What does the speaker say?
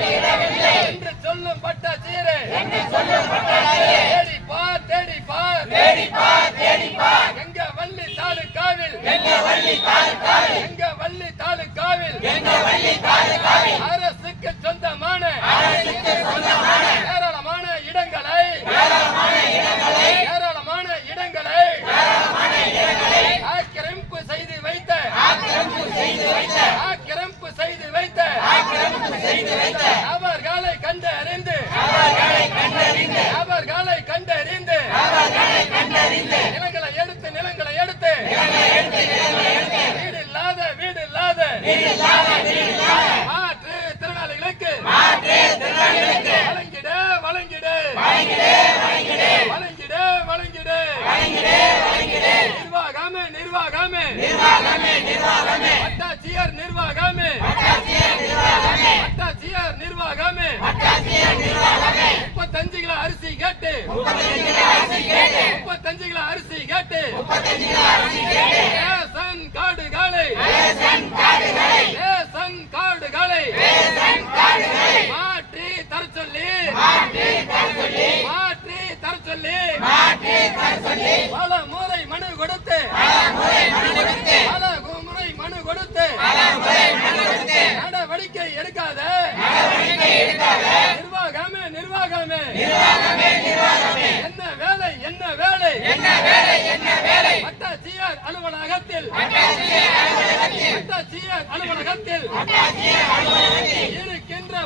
என்று சொல்லும் பட்டாட்சியரே தேடி பார் எங்க வள்ளி தாலுகாவில் அரசுக்கு சொந்தமான ஏராளமான இடங்களை ஆக்கிரமிப்பு செய்து வைத்த அவர்களை கண்டறிந்து நிலங்களை எடுத்து வீடு இல்லாத மாற்று திறனாளிகளுக்கு வழங்கிடு நிர்வாகமே வட்டாட்சியர் நிர்வாகமே 35 கிலோ அரிசி கேட்டு 35 கிலோ அரிசி கேட்டு ரேஷன் கார்டுகளை மாற்றி தர சொல்லி பல முறை மனு கொடுத்து நடவடிக்கை எடுக்காத நிர்வாகமே என்ன வேலை வட்டாட்சியர் அலுவலகத்தில் இருக்கின்ற